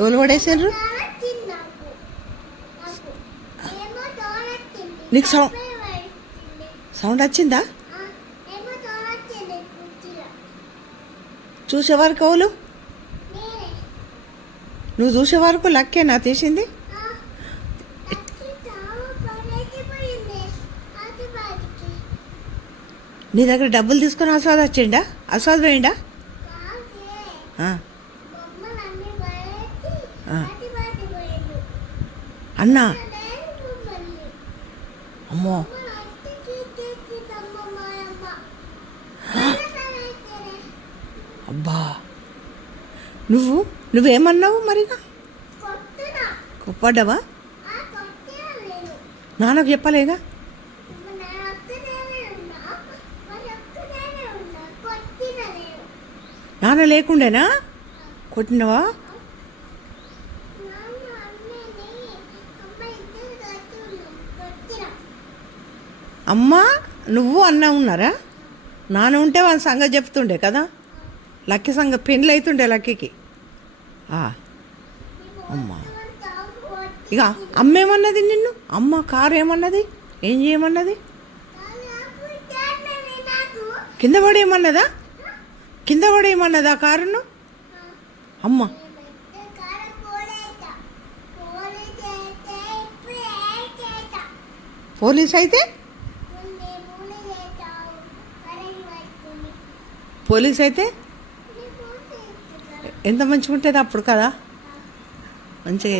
ఎవరు పడేసారు? నీకు సౌండ్ వచ్చిందా? చూసే వరకు ఎవరు? నువ్వు చూసే వరకు లక్కేనా తీసింది? నీ దగ్గర డబ్బులు తీసుకొని ఆస్వాద్ వచ్చిండా? ఆస్వాద్ పోయిండా? అన్నా అమ్మో, అబ్బా, నువ్వేమన్నావు మరిగా? పడ్డావా? నాన్నకు చెప్పలేదా? నాన్న లేకుండేనా కొట్టినవా? అమ్మ నువ్వు అన్న ఉన్నారా? నాన్న ఉంటే వాళ్ళ సంగతి చెప్తుండే కదా. లక్కీ సంగతి పెళ్ళి అవుతుండే లక్కీకి. అమ్మ ఇక అమ్మ ఏమన్నది నిన్ను? అమ్మ కారు ఏమన్నది? ఏం చేయమన్నది? కింద పడేయమన్నదా? కింద పడేయమన్నదా కారును? అమ్మ పోలీస్ అయితే ఎంత మంచిగా ఉంటుంది అప్పుడు కదా. మంచిగా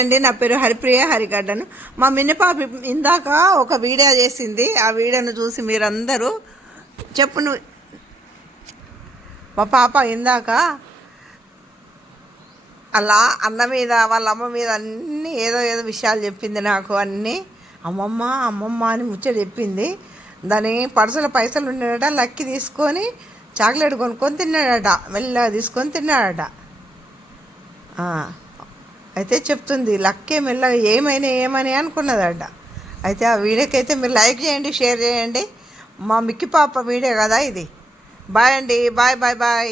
అండి. నా పేరు హరిప్రియ హరిగడ్డను. మా మిన్నపాప ఇందాక ఒక వీడియో చేసింది. ఆ వీడియోను చూసి మీరందరూ నువ్వు మా పాప ఇందాక అలా అన్న మీద వాళ్ళ అమ్మ మీద అన్నీ ఏదో విషయాలు చెప్పింది నాకు. అన్నీ అమ్మమ్మ అని ముచ్చట చెప్పింది. దాని పర్సులో పైసలు ఉన్నాడట. లక్కీ తీసుకొని చాక్లెట్ కొనుక్కొని తిన్నాడట. మెల్లగా తీసుకొని తిన్నాడట. అయితే చెప్తుంది లక్కే మెల్లగా ఏమని అనుకున్నదట. అయితే ఆ వీడియోకి అయితే మీరు లైక్ చేయండి, షేర్ చేయండి. మా మిక్కి పాప వీడియో కదా ఇది. బాయ్ అండి. బాయ్.